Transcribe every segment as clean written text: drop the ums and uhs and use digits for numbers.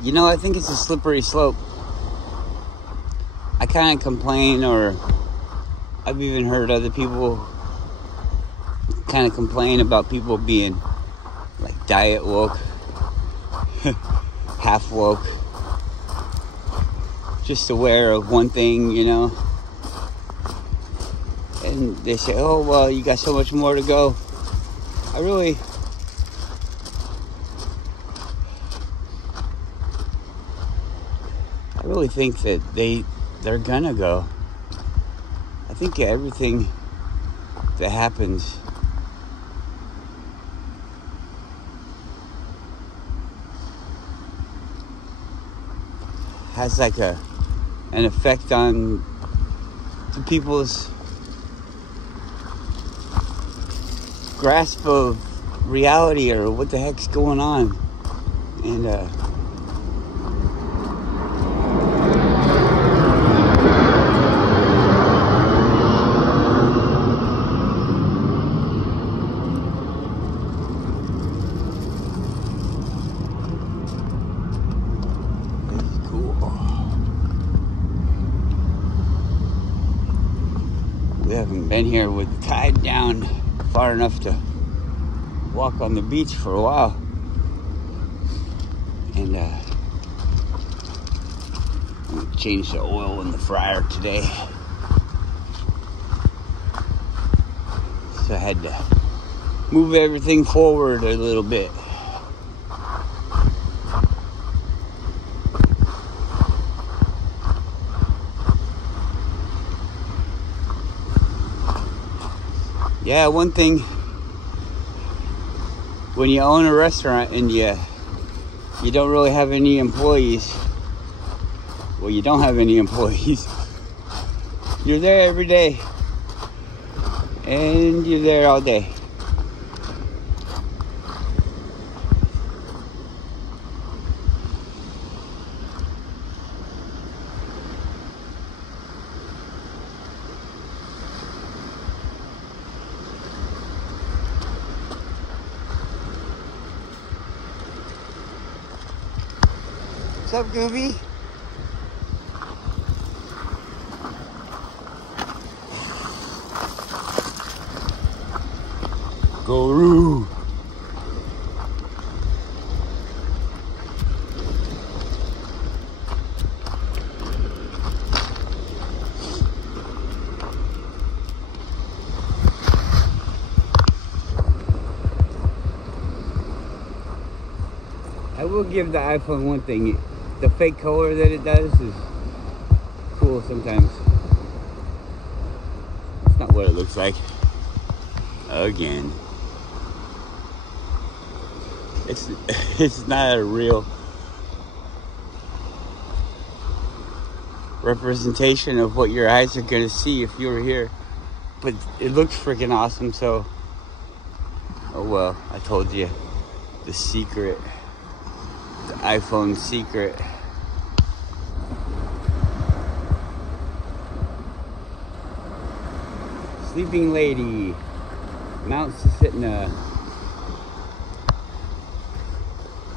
You know, I think it's a slippery slope. I kind of complain, or I've even heard other people kind of complain about people being like diet woke, half woke, just aware of one thing, you know. And they say, oh, well, you got so much more to go. I really think that they're gonna go. I think everything that happens has like an effect on the people's grasp of reality, or what the heck's going on. And it's cool. We haven't been here with the tide down far enough to walk on the beach for a while, and I'm gonna change the oil in the fryer today, so I had to move everything forward a little bit. Yeah, one thing, when you own a restaurant and you don't really have any employees, well, you don't have any employees, you're there every day, and you're there all day. What's up, Gooby? Guru. I will give the iPhone one thing. The fake color that it does is cool sometimes. It's not what it looks like. Again. It's not a real representation of what your eyes are gonna see if you were here. But it looks freaking awesome, so oh well, I told you the secret. The iPhone secret. Sleeping lady. Mount Susitna.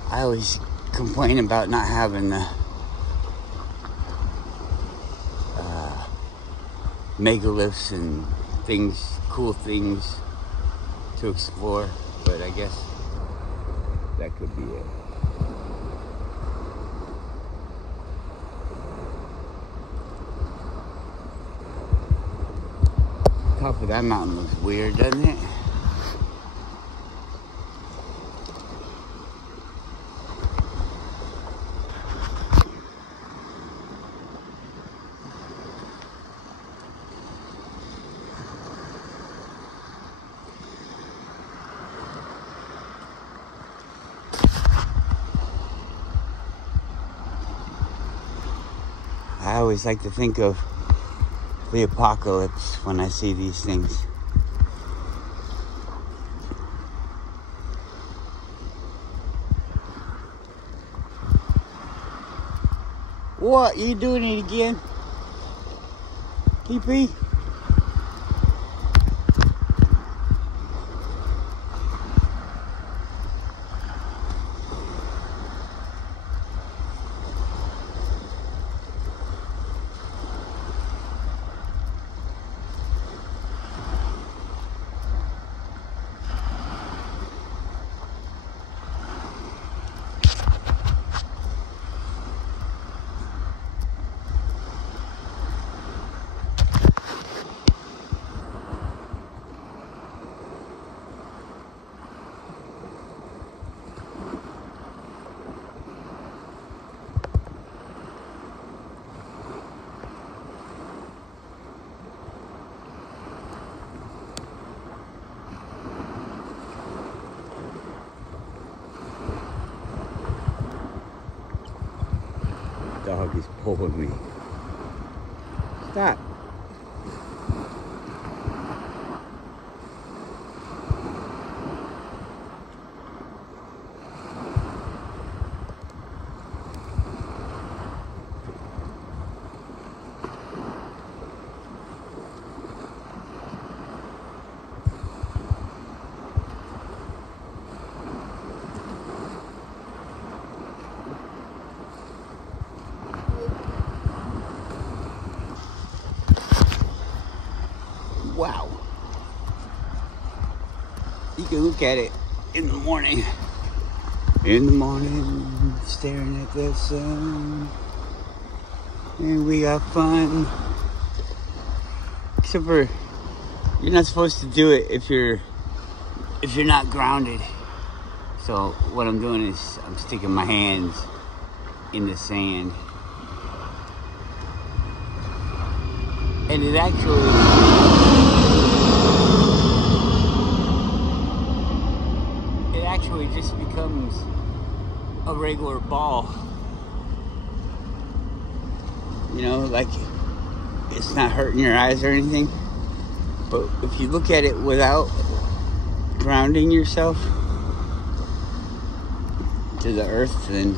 I always complain about not having the megaliths and things, cool things to explore, but I guess that could be it. Top of that mountain looks weird, doesn't it? I always like to think of the apocalypse when I see these things. What? You doing it again? TP? dog is pulling me. Stop. Wow. You can look at it in the morning. In the morning, staring at the sun. And we got fun. Except for, you're not supposed to do it if you're not grounded. So what I'm doing is I'm sticking my hands in the sand. And it actually just becomes a regular ball. You know, like it's not hurting your eyes or anything. But if you look at it without grounding yourself to the earth, then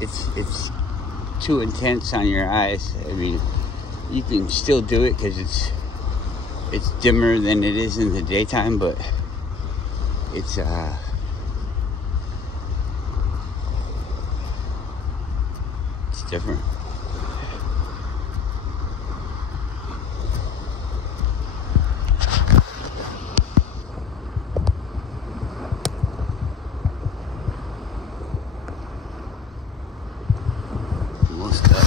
it's too intense on your eyes. I mean, you can still do it because it's dimmer than it is in the daytime, but it's different. Almost up.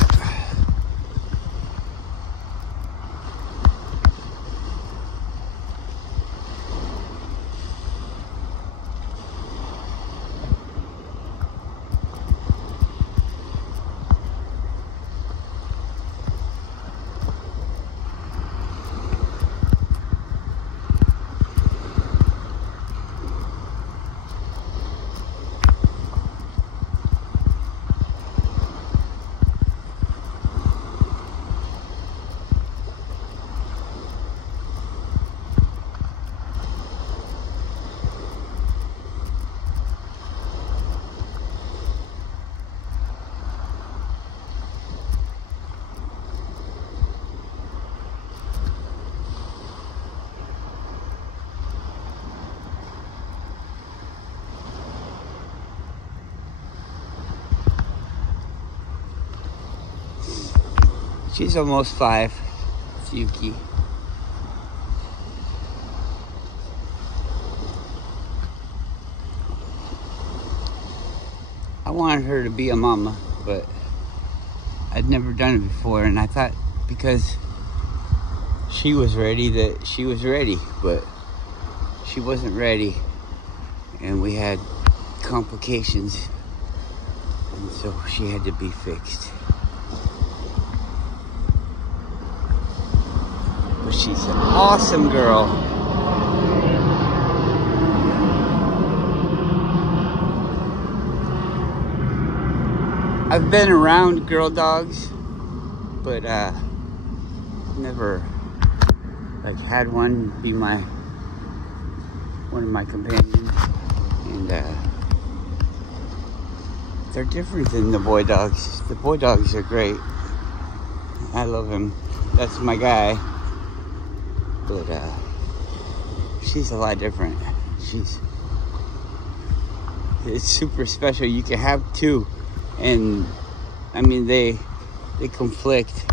She's almost 5. It's Yuki. I wanted her to be a mama, but I'd never done it before, and I thought because she was ready that she was ready, but she wasn't ready, and we had complications, and so she had to be fixed. But she's an awesome girl. I've been around girl dogs, but never like had one be one of my companions, and they're different than the boy dogs. The boy dogs are great. I love him. That's my guy. But she's a lot different. It's super special. You can have two, and I mean they conflict,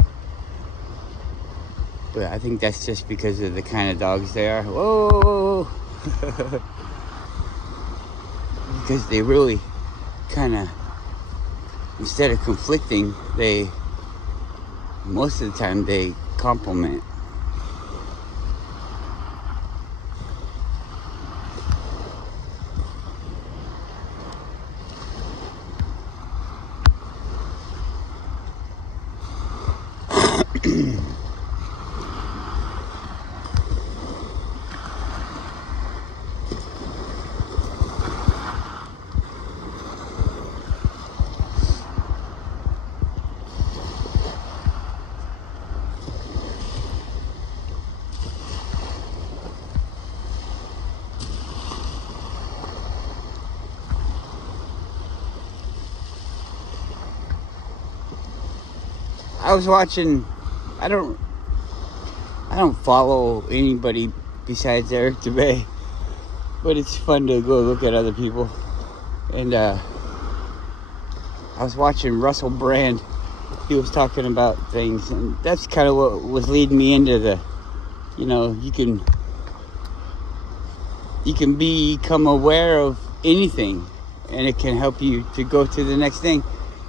but I think that's just because of the kind of dogs they are. Whoa. Because they really kind of, instead of conflicting, most of the time they complement. I was watching, I don't follow anybody besides Eric DeBay, but it's fun to go look at other people. And I was watching Russell Brand. He was talking about things, and that's kind of what was leading me into the, you know, you can become aware of anything, and it can help you to go to the next thing.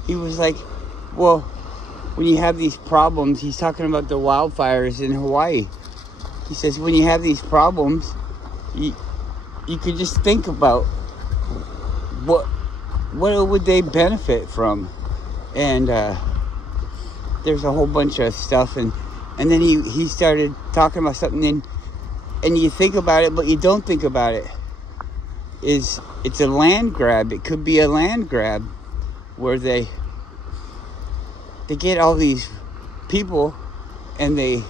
He was like, well, when you have these problems, he's talking about the wildfires in Hawaii. He says, when you have these problems, you could just think about what would they benefit from? And there's a whole bunch of stuff, and then he started talking about something, and you think about it, but you don't think about it. It's a land grab. It could be a land grab where they get all these people, and they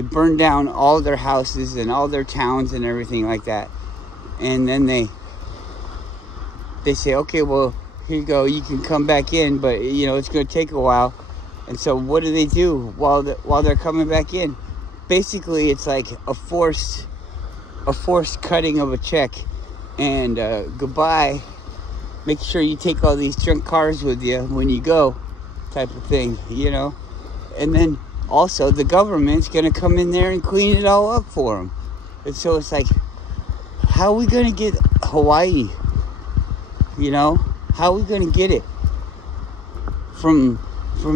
burn down all their houses and all their towns and everything like that, and then they say, okay, well, here you go, you can come back in, but you know it's going to take a while. And so what do they do while they're coming back in? Basically, it's like a forced cutting of a check, and goodbye. Make sure you take all these junk cars with you when you go, type of thing, you know. And then also the government's gonna come in there and clean it all up for them. And so it's like, how are we gonna get Hawaii? You know, how are we gonna get it from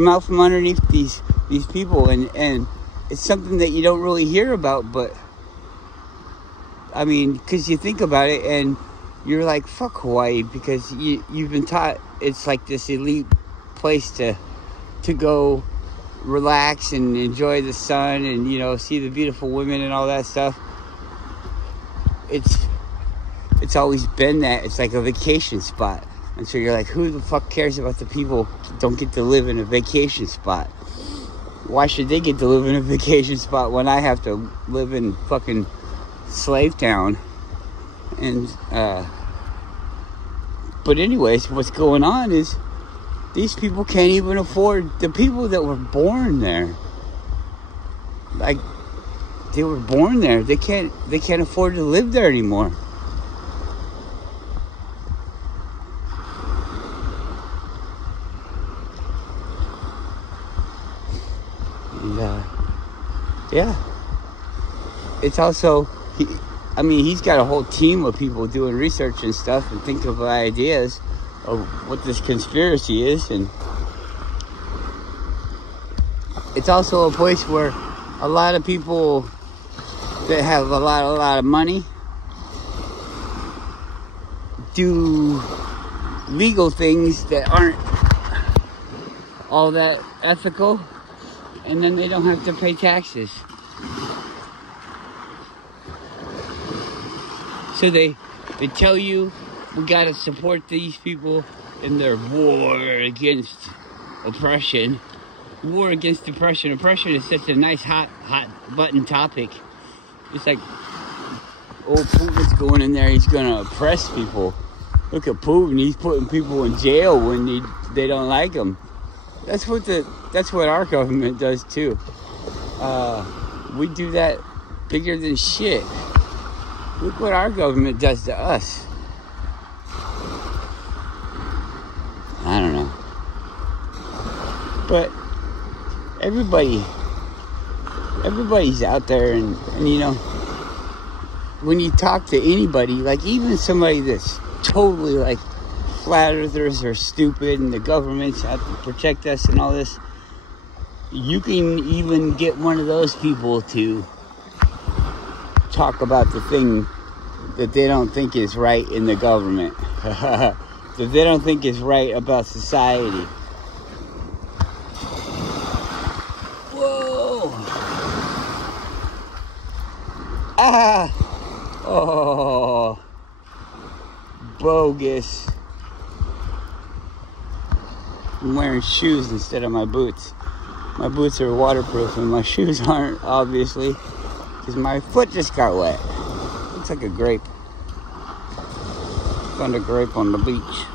out from underneath these people? And it's something that you don't really hear about, but I mean, because you think about it and you're like, fuck Hawaii, because you've been taught it's like this elite place to go relax and enjoy the sun and, you know, see the beautiful women and all that stuff. It's always been that. It's like a vacation spot. And so you're like, who the fuck cares about the people who don't get to live in a vacation spot? Why should they get to live in a vacation spot when I have to live in fucking Slave Town? And but anyways, what's going on is these people can't even afford, the people that were born there, like they were born there, they can't afford to live there anymore. And yeah, it's also, he's got a whole team of people doing research and stuff and thinking of ideas of what this conspiracy is. And it's also a place where a lot of people that have a lot of money do legal things that aren't all that ethical, and then they don't have to pay taxes. So they tell you, we gotta support these people in their war against oppression. War against oppression. Oppression is such a nice hot button topic. It's like, oh, Putin's going in there, he's gonna oppress people. Look at Putin, he's putting people in jail when they don't like him. That's what our government does too. We do that bigger than shit. Look what our government does to us. I don't know. But everybody's out there, and you know, when you talk to anybody, like even somebody that's totally like flat earthers are stupid and the government's out to protect us and all this, you can even get one of those people to talk about the thing that they don't think is right in the government, that they don't think is right about society. Whoa! Ah! Oh! Bogus. I'm wearing shoes instead of my boots. My boots are waterproof and my shoes aren't, obviously, because my foot just got wet. Looks like a grape. Found a grape on the beach.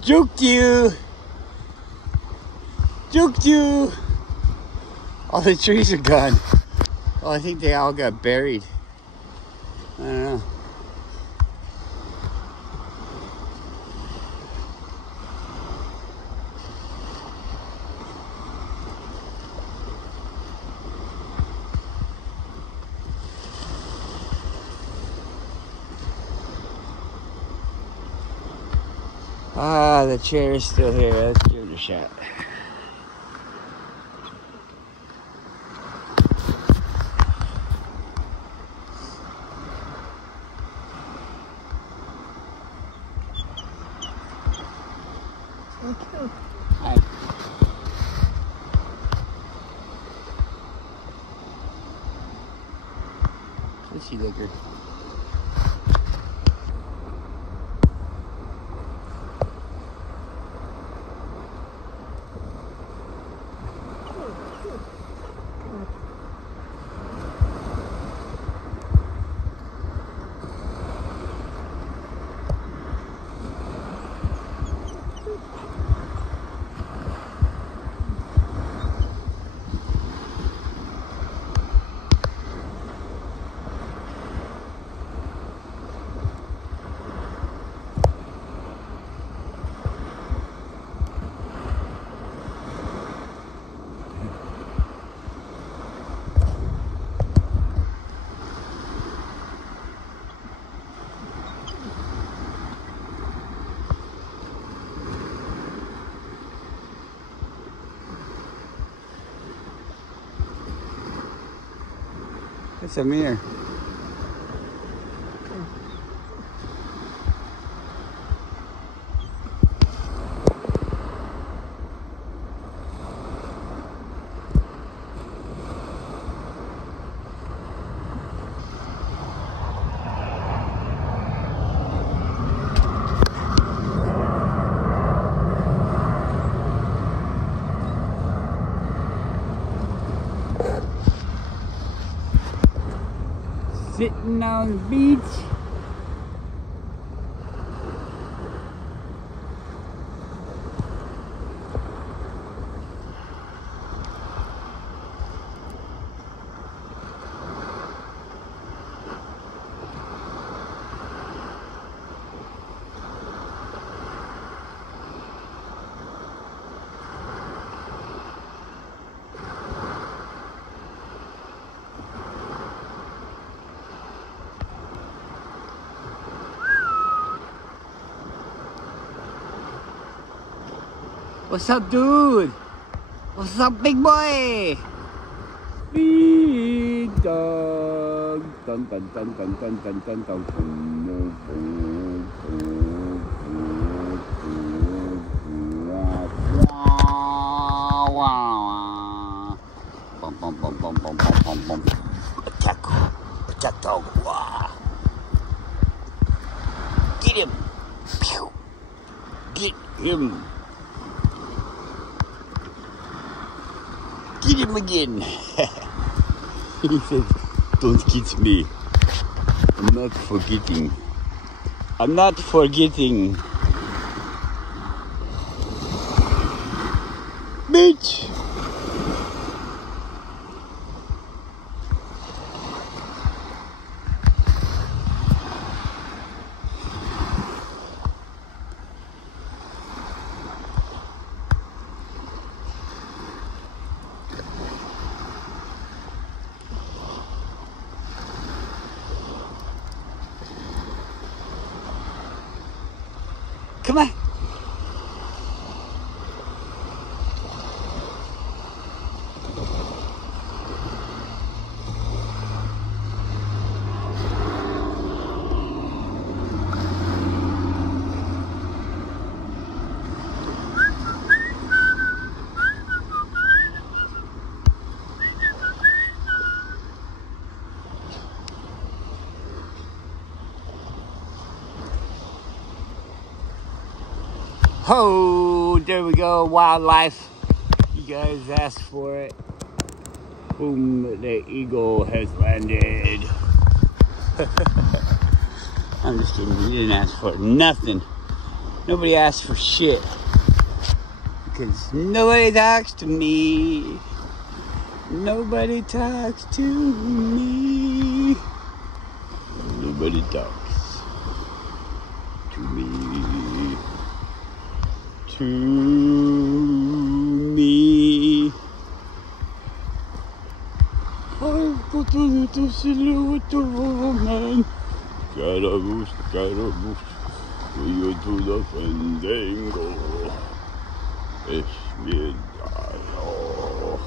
Juked you! Juked you! All the trees are gone. Oh, I think they all got buried. I don't know. Ah, the chair is still here. Let's give it a shot. Hi. Pussy liquor. It's a mirror. Sitting on the beach. What's up, dude? What's up, big boy? Big dog. Dun dun dun dun dun dun dun dun. Bum bum bum bum bum bum bum bum. Attack! Attack dog! Get him! Pew! Get him! Get him again. He said, don't get me. I'm not forgetting. I'm not forgetting. Bitch. Come on. Oh, there we go, wildlife. You guys asked for it. Boom, the eagle has landed. I'm just kidding. You didn't ask for nothing. Nobody asked for shit. Because nobody talks to me. Nobody talks to me. Nobody talks to me. To me. I've got a little silhouette of a man. Scaramouche, Scaramouche, will you do the fandango? It's midnight, oh,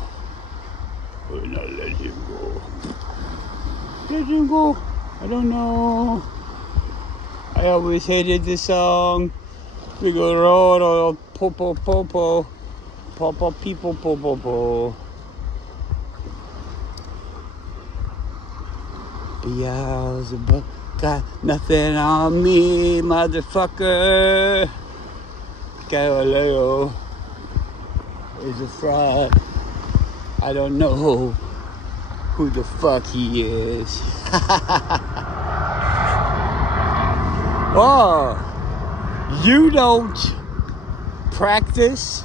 when I let him go. Let him go? I don't know. I always hated this song. We go, popo, popo, popo, people, popo, popo. Beelzebub got nothing on me, motherfucker. Galileo is a fraud. I don't know who the fuck he is. Oh, you don't practice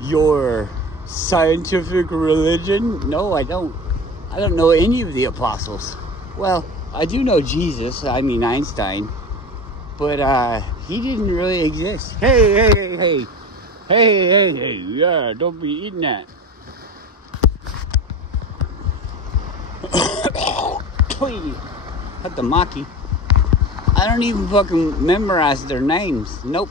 your scientific religion? No, I don't. I don't know any of the apostles. Well, I do know Jesus, I mean Einstein, but he didn't really exist. Hey, yeah, don't be eating that. Cut the maki. I don't even fucking memorize their names. Nope.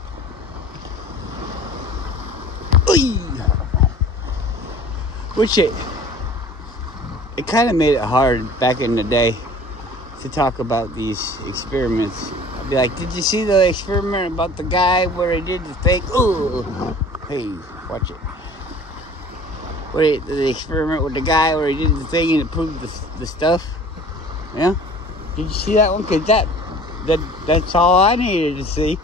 Which it kind of made it hard back in the day to talk about these experiments. I'd be like, did you see the experiment about the guy where he did the thing? Oh, hey, watch it. Where the experiment with the guy where he did the thing and it proved the stuff? Yeah? Did you see that one? Because that's all I needed to see.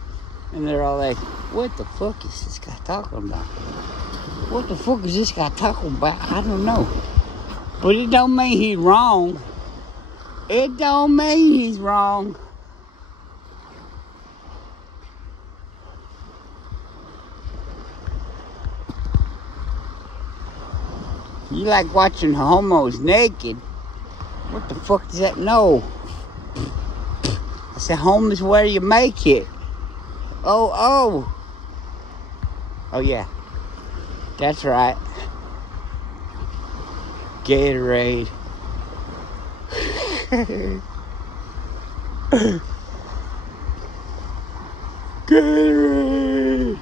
And they're all like, what the fuck is this guy talking about? What the fuck is this guy talking about? I don't know. But it don't mean he's wrong. It don't mean he's wrong. You like watching homos naked? What the fuck does that know? I said home is where you make it. Oh yeah. That's right. Gatorade. Gatorade. Gatorade.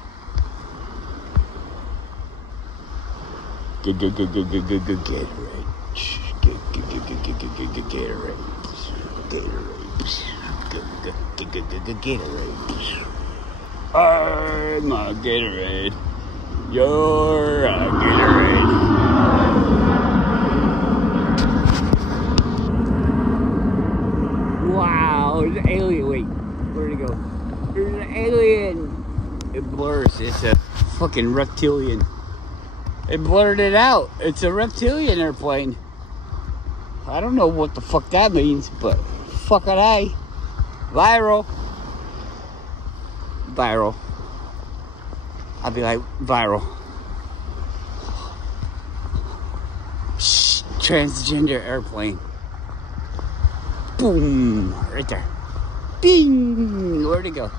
I'm a Gatorade. You're a Gatorade. Wow, there's an alien. Wait, where'd it go? There's an alien. It blurs. It's a fucking reptilian. It blurred it out. It's a reptilian airplane. I don't know what the fuck that means, but fuck it, I. Viral. I'll be like, viral. Shh, transgender airplane. Boom, right there. Bing, where'd it go?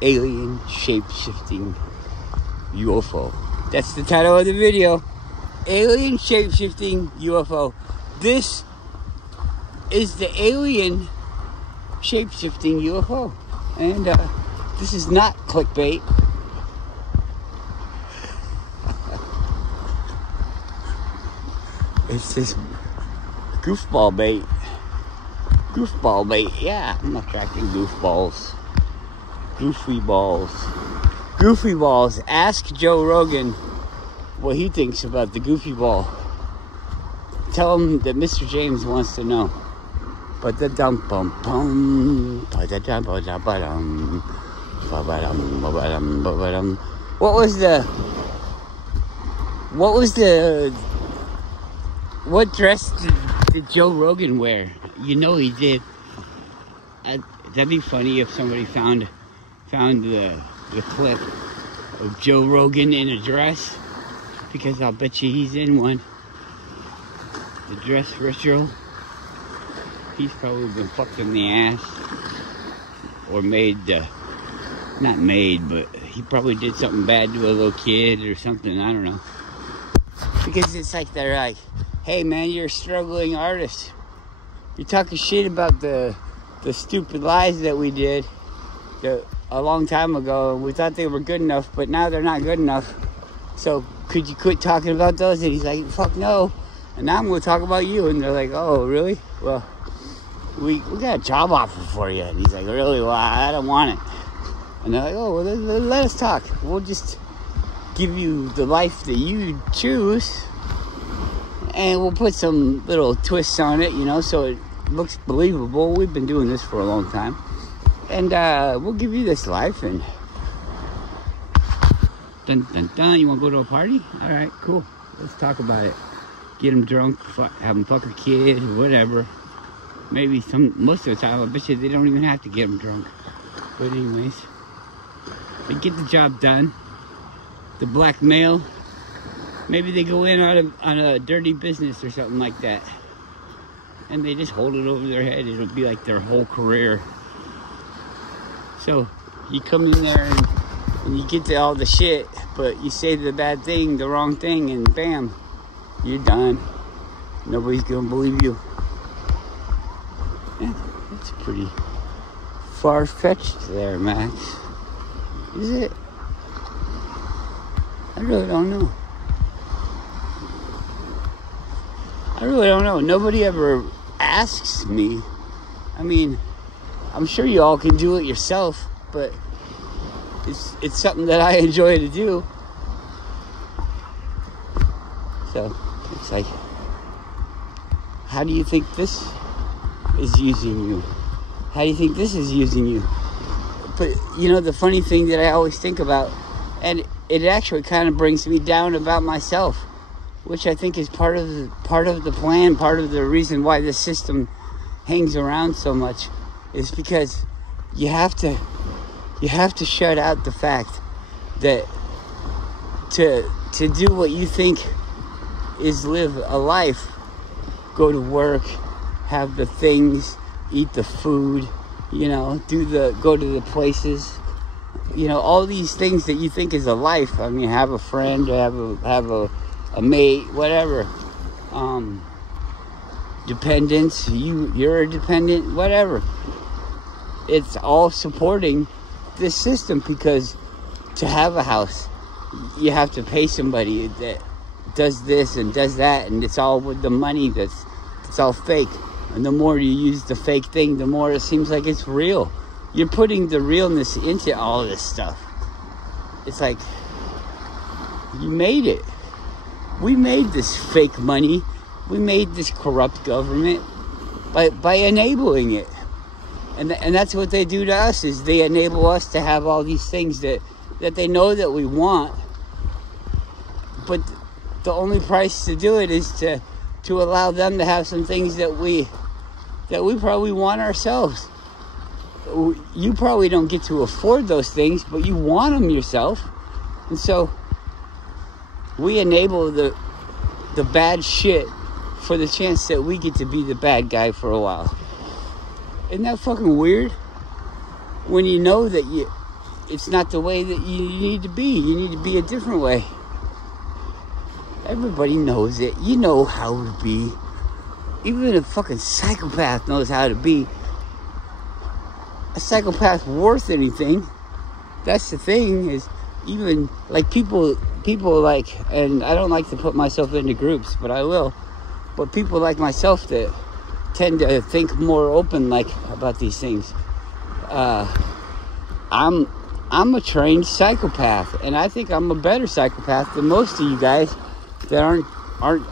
Alien shape-shifting UFO. That's the title of the video. Alien shape-shifting UFO. This is the alien shape-shifting UFO. And this is not clickbait. It's just goofball bait. Goofball bait, yeah. I'm attracting goofballs. Goofy balls. Goofy balls. Ask Joe Rogan what he thinks about the goofy ball. Tell him that Mr. James wants to know. What was the what dress did Joe Rogan wear? You know he did. that'd be funny if somebody found the clip of Joe Rogan in a dress, because I'll bet you he's in one. The dress ritual. He's probably been fucked in the ass, or made, not made, but he probably did something bad to a little kid or something. I don't know. Because it's like they're like, hey man, you're a struggling artist. You're talking shit about the stupid lies that we did a long time ago. We thought they were good enough, but now they're not good enough. So could you quit talking about those? And he's like, fuck no. And now I'm going to talk about you. And they're like, oh, really? Well, we got a job offer for you. And he's like, really? Well, I don't want it. And they're like, oh, well, let us talk. We'll just give you the life that you choose. And we'll put some little twists on it, you know, so it looks believable. We've been doing this for a long time. And we'll give you this life. And dun, dun, dun. You want to go to a party? All right, cool. Let's talk about it. Get them drunk, have them fuck a kid, or whatever. Maybe most of the time, I bet you they don't even have to get them drunk. But anyways, they get the job done. The blackmail. Maybe they go in on a dirty business or something like that. And they just hold it over their head. It'll be like their whole career. So you come in there and you get to all the shit, but you say the bad thing, the wrong thing, and bam, you're done. Nobody's gonna believe you. Yeah, that's pretty far-fetched there, Max. Is it? I really don't know. I really don't know. Nobody ever asks me. I mean, I'm sure you all can do it yourself, but it's something that I enjoy to do. So it's like, how do you think this is using you? How do you think this is using you? But you know, the funny thing that I always think about, and it actually kind of brings me down about myself, which I think is part of the plan, part of the reason why this system hangs around so much, is because you have to shut out the fact that to do what you think is live a life, go to work, have the things, eat the food, you know, go to the places, you know, all these things that you think is a life. I mean, have a friend, have a mate, whatever, dependence, you're a dependent, whatever. It's all supporting this system, because to have a house, you have to pay somebody that does this and does that, and it's all with the money it's all fake. And the more you use the fake thing, the more it seems like it's real. You're putting the realness into all this stuff. It's like, you made it. We made this fake money. We made this corrupt government by enabling it. And that's what they do to us, is they enable us to have all these things that they know that we want. But the only price to do it is to allow them to have some things that we probably want ourselves. You probably don't get to afford those things, but you want them yourself. And so we enable the bad shit for the chance that we get to be the bad guy for a while. Isn't that fucking weird? When you know that it's not the way that you need to be. You need to be a different way. Everybody knows it. You know how to be. Even a fucking psychopath knows how to be. A psychopath worth anything. That's the thing, is even like people like, and I don't like to put myself into groups, but I will. But people like myself that tend to think more open like about these things. I'm a trained psychopath, and I think I'm a better psychopath than most of you guys that aren't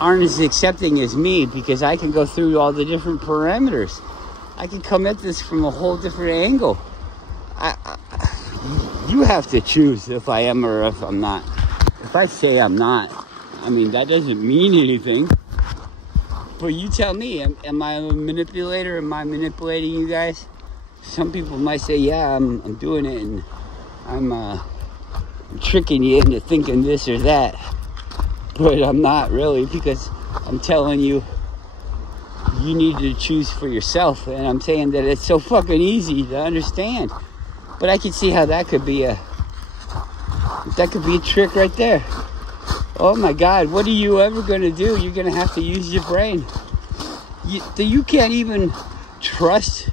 as accepting as me, because I can go through all the different parameters. I can come at this from a whole different angle. You have to choose if I am or if I'm not. If I say I'm not, I mean, that doesn't mean anything. But you tell me, am I a manipulator? Am I manipulating you guys? Some people might say, yeah, I'm doing it, and I'm tricking you into thinking this or that. But I'm not really, because I'm telling you, you need to choose for yourself. And I'm saying that it's so fucking easy to understand. But I can see how that could be a trick right there. Oh my God, what are you ever going to do? You're going to have to use your brain. You can't even trust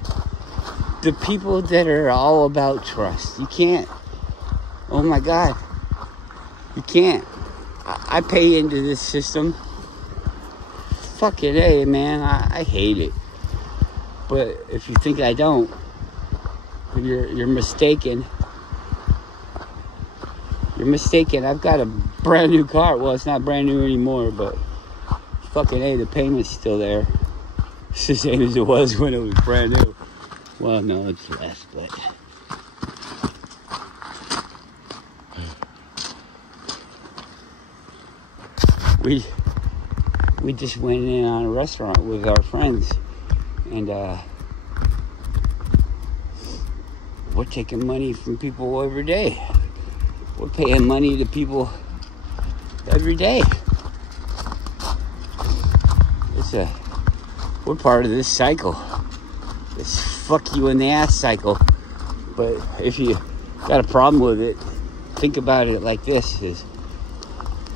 the people that are all about trust. You can't. Oh my God. You can't. I pay into this system. Fucking A, man. I hate it. But if you think I don't, you're mistaken. You're mistaken. I've got a brand new car. Well, it's not brand new anymore, but fucking A, the payment's still there. It's the same as it was when it was brand new. Well, no, it's less, but we just went in on a restaurant with our friends, and we're taking money from people every day. We're paying money to people every day. We're part of this cycle. This fuck you in the ass cycle. But if you got a problem with it, think about it like this: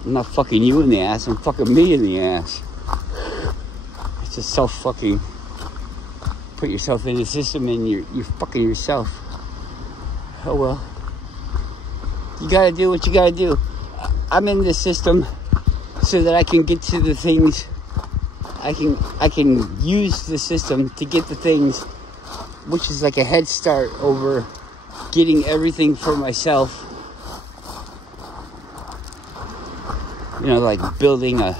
I'm not fucking you in the ass, I'm fucking me in the ass. It's just self-fucking. Put yourself in the system and you're fucking yourself. Oh well. You gotta do what you gotta do. I'm in this system so that I can get to the things. I can use the system to get the things, which is like a head start over getting everything for myself. You know, like building a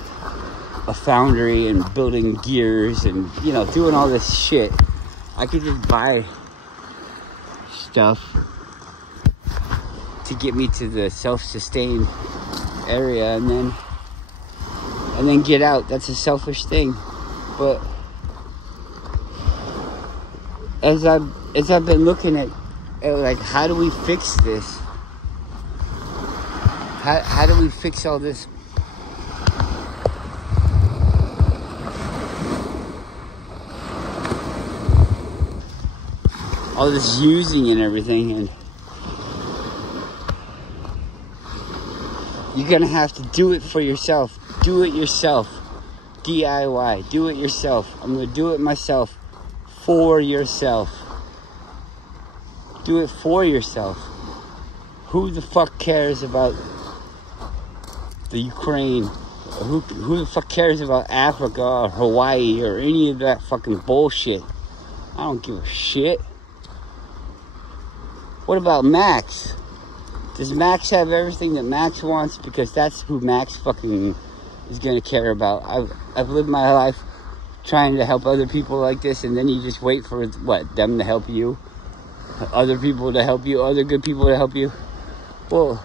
foundry and building gears and, you know, doing all this shit. I could just buy stuff to get me to the self-sustained area and then get out. That's a selfish thing. But as I've been looking at like, how do we fix this? How do we fix all this? All this using and everything, and you're gonna have to do it for yourself. Do it yourself. DIY. Do it yourself. I'm gonna do it myself. For yourself. Do it for yourself. Who the fuck cares about the Ukraine? Who the fuck cares about Africa or Hawaii or any of that fucking bullshit? I don't give a shit. What about Max? Does Max have everything that Max wants? Because that's who Max fucking is gonna care about. I've lived my life trying to help other people like this, and then you just wait for what? Them to help you, other people to help you, other good people to help you. Well,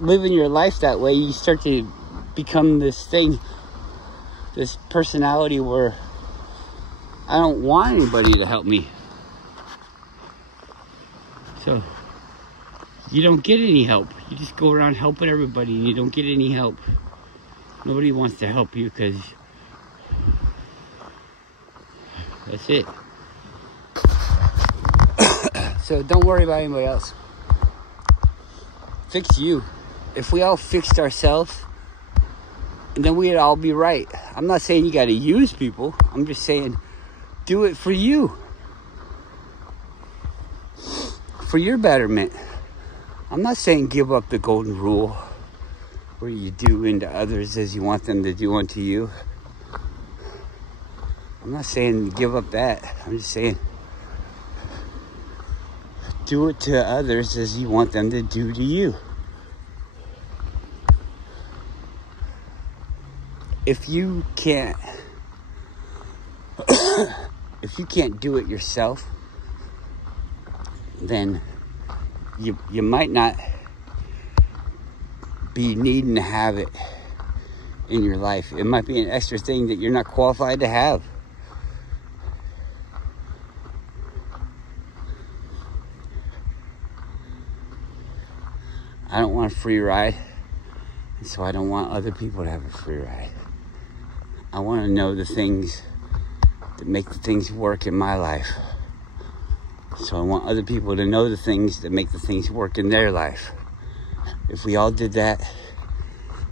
living your life that way, you start to become this thing, this personality where I don't want anybody to help me. So you don't get any help. You just go around helping everybody and you don't get any help. Nobody wants to help you because that's it. So don't worry about anybody else. Fix you. If we all fixed ourselves, then we'd all be right. I'm not saying you got to use people. I'm just saying do it for you. For your betterment. I'm not saying give up the golden rule where you do unto others as you want them to do unto you. I'm not saying give up that. I'm just saying do it to others as you want them to do to you. If you can't do it yourself, then you might not be needing to have it in your life. It might be an extra thing that you're not qualified to have. I don't want a free ride, and so I don't want other people to have a free ride. I want to know the things that make the things work in my life. So I want other people to know the things that make the things work in their life. If we all did that,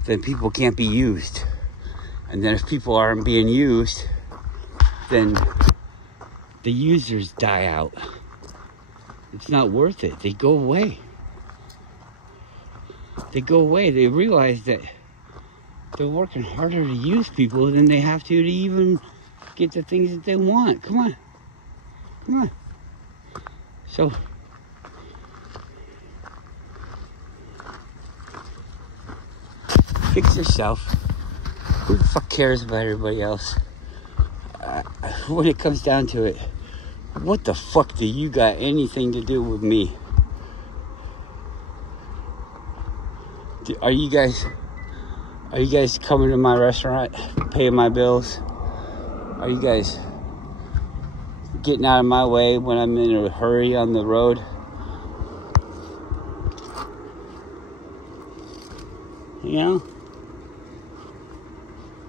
then people can't be used. And then if people aren't being used, then the users die out. It's not worth it. They go away. They go away. They realize that they're working harder to use people than they have to even get the things that they want. Come on. Come on. So, fix yourself. Who the fuck cares about everybody else? When it comes down to it, what the fuck do you got anything to do with me? Are you guys coming to my restaurant, paying my bills? Are you guys getting out of my way when I'm in a hurry on the road? You know?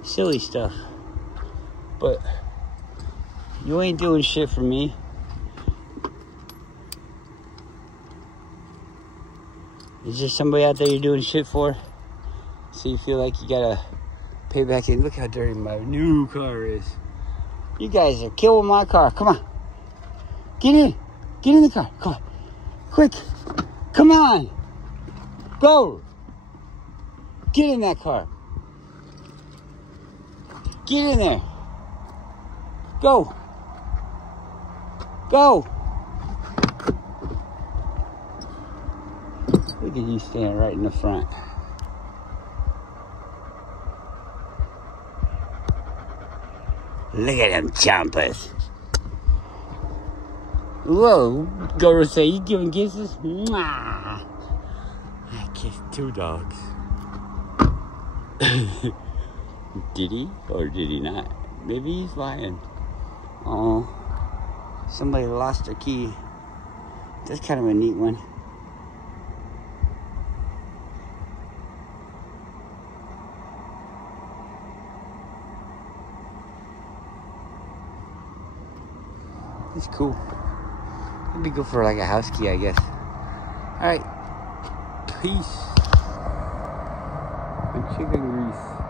Silly stuff. But you ain't doing shit for me. Is there somebody out there you're doing shit for? So you feel like you gotta pay back in. Look how dirty my new car is. You guys are killing my car. Come on. Get in. Get in the car. Come on. Quick. Come on. Go. Get in that car. Get in there. Go. Go. Look at you standing right in the front. Look at them chompers. Whoa, go say you giving kisses? Mwah. I kissed 2 dogs. Did he or did he not? Maybe he's lying. Oh, somebody lost their key. That's kind of a neat one. It's cool. It'd be good for like a house key, I guess. Alright. Peace. And chicken grease.